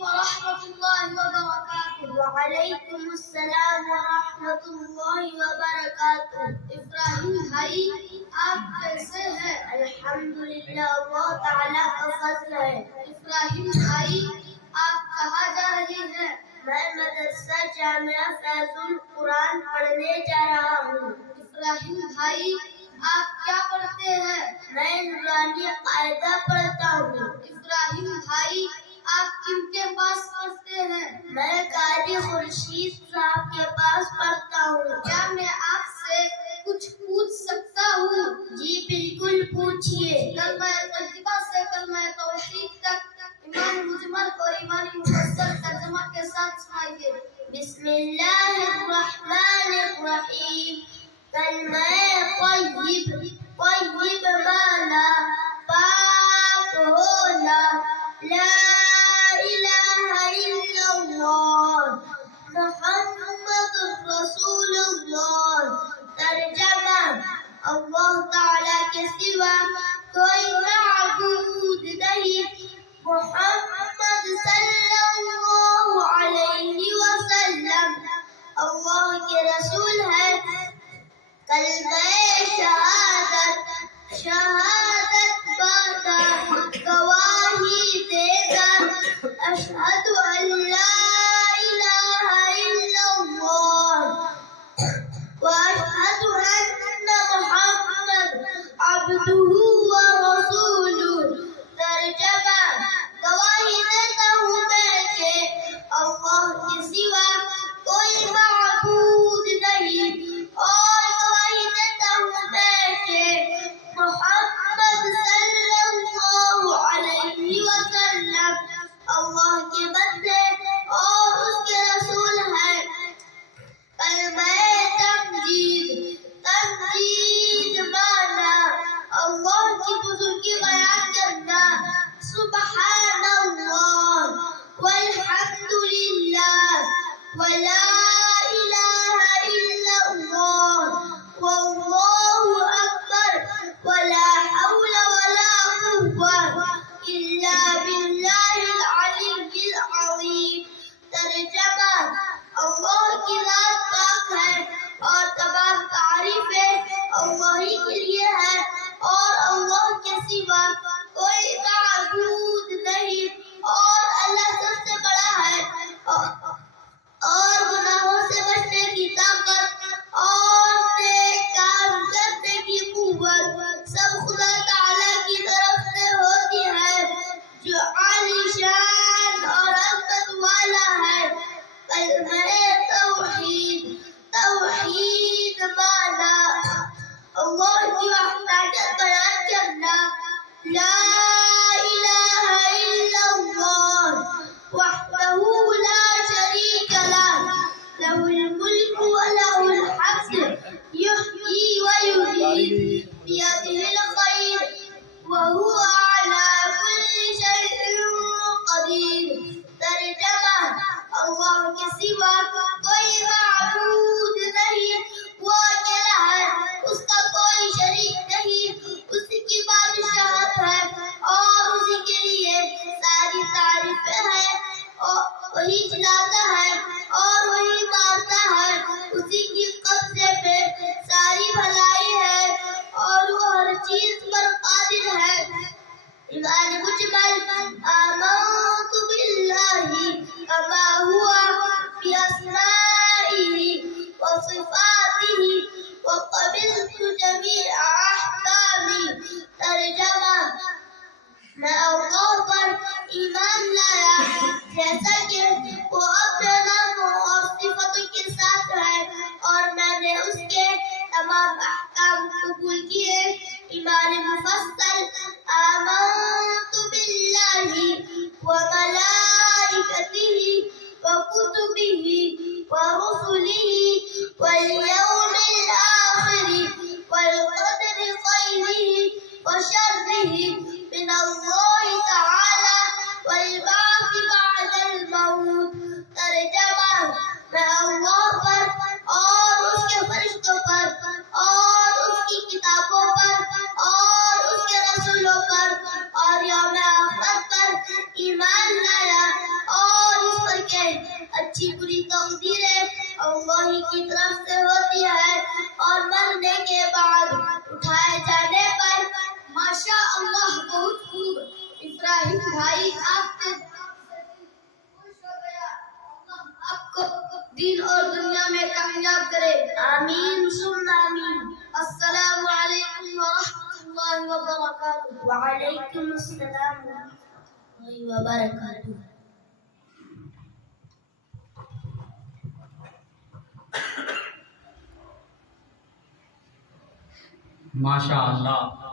वरहमतुल्लाहि वबरकातुहू। वालेकुम अस्सलाम वरहमतुल्लाहि वबरकातुहू। इब्राहिम भाई, आप कैसे हैं? अल्हम्दुलिल्लाह, अल्लाह ताला का फजल है। इब्राहिम भाई, आप कहाँ जा रहे हैं? मैं मदरसा जामिया फैजुल कुरान पढ़ने जा रहा हूँ। इब्राहिम भाई, आप क्या पढ़ते हैं? मैं नूरानी कायदा पढ़ता हूँ। इब्राहिम भाई, आप किनके पास पढ़ते हैं? मैं कारी खुर्शीद साहब के पास पढ़ता हूँ। क्या मैं आपसे कुछ पूछ सकता हूँ? जी बिल्कुल पूछिए। कलमा तय्यबा से कलमा तौहीद तक ईमान मुजमल और ईमान मुफस्सल तर्जुमा के साथ सुनाइए। बिस्मिल्लाहिर्रहमानिर्रहीम। कलमा तय्यब, तय्यब माना पाक होना, ला इलाहा इल्लल्लाह मुहम्मदुर रसूलुल्लाह। तर्जुमा, अल्लाह ताला के सिवा कोई माबूद नहीं, मुहम्मद सल्लल्लाहु अलैहि वसल्लम अल्लाह के रसूल है। कलमा शहादत, शहादत बाता गवाही देगा, अशहदु अल्ला इलाहा इल्लल्लाह व अशहदु अन्ना मुहम्मद अब्दुहु व रसूलुहु। तर्जुमा, गवाही देता हूँ मैं कि अल्लाह के सिवा कोई माबूद नहीं, और गवाही देता हूँ मैं कि मोहम्मद सल्लल्लाहु अलैहि वसल्लम अल्लाह के बंदे और उसके रसूल हैं। कलमा तमजीद, तमजीद माना अल्लाह की बुजुर्गी बयान करना, सुबहानल्लाह वल्हम्दुलिल्लाह वला इलाहा इल्लल्लाह वल्लाहु अकबर वला हौला वला कुव्वता इल्ला बिल्लाहिल अलिय्यिल अज़ीम। तर्जुमा, अल्लाह की ज़ात पाक है और तमाम तारीफें अल्लाह ही के लिए है, और अल्लाह के सिवा कोई माबूद नहीं, और अल्लाह सबसे बड़ा है, और गुनाहों से बचने की ताकत और नेक काम करने की कुव्वत सब खुदा ताला की तरफ से होती है, जो आलीशान और अज़मत वाला है। कलमा तौहीद, तौहीद माना अल्लाह की वहदानियत बयान करना, ला इलाहा इल्लल्लाह वहदहू ला शरीका लह, लहुल मुल्कु व लहुल हम्द, युहयी व युमीत, बियदिहिल खैर व हुवा अला कुल्ली शैइन कदीर। तर्जुमा, अल्लाह के सिवा कोई माबूद नहीं, वो अकेला है, उसका कोई शरीक नहीं, उसी की बादशाहत है और उसी के लिए सारी तारीफें हैं, और वही जिलाता है और वही मारता है, उसी की कब्जे पे सारी भलाई है और वो हर चीज पर कादिर है। ईमान मुजमल, आमन्तु बिल्लाहि कमा हुआ फी अस्माइही व सिफातिही व क़बिलतु जमीअ अहकामी। तर्जुमा, मैं अल्लाह पर ईमान लाया जैसा कि वो अपने नामों और सिफतों के साथ है, और मैंने उसके तमाम अहकाम कबूल किए। ईमान मुफस्सल, आमन्तु बिल्लाहि व मलाइकतिही व कुतुबिही व रुसुलिही वल यौमिल आखिर वल क़दरि खैरिही व शर्रिही मिनल्लाहि तआला वल बअस बअदल मौत। तर्जुमा, मैं अल्लाह पर और उसके फरिश्तों पर और उसकी किताबों पर और उसके रसूलों पर और यौम आखिरत पर ईमान लाया, और सके। अच्छी बुरी तकदीरें अल्लाह ही की तरफ से होती है और मरने के बाद उठाए जाने पर माशा अल्लाह बहुत खूब। इब्राहिम भाई आपके खुश हो गया। अल्लाह आपको दीन और दुनिया में कामयाब करे। आमीन सुम्मा आमीन। अस्सलामु अलैकुम व रहमतुल्लाहि व बरकातुहू। वालेकुम अस्सलाम व बरकातुहू। माशा अल्लाह।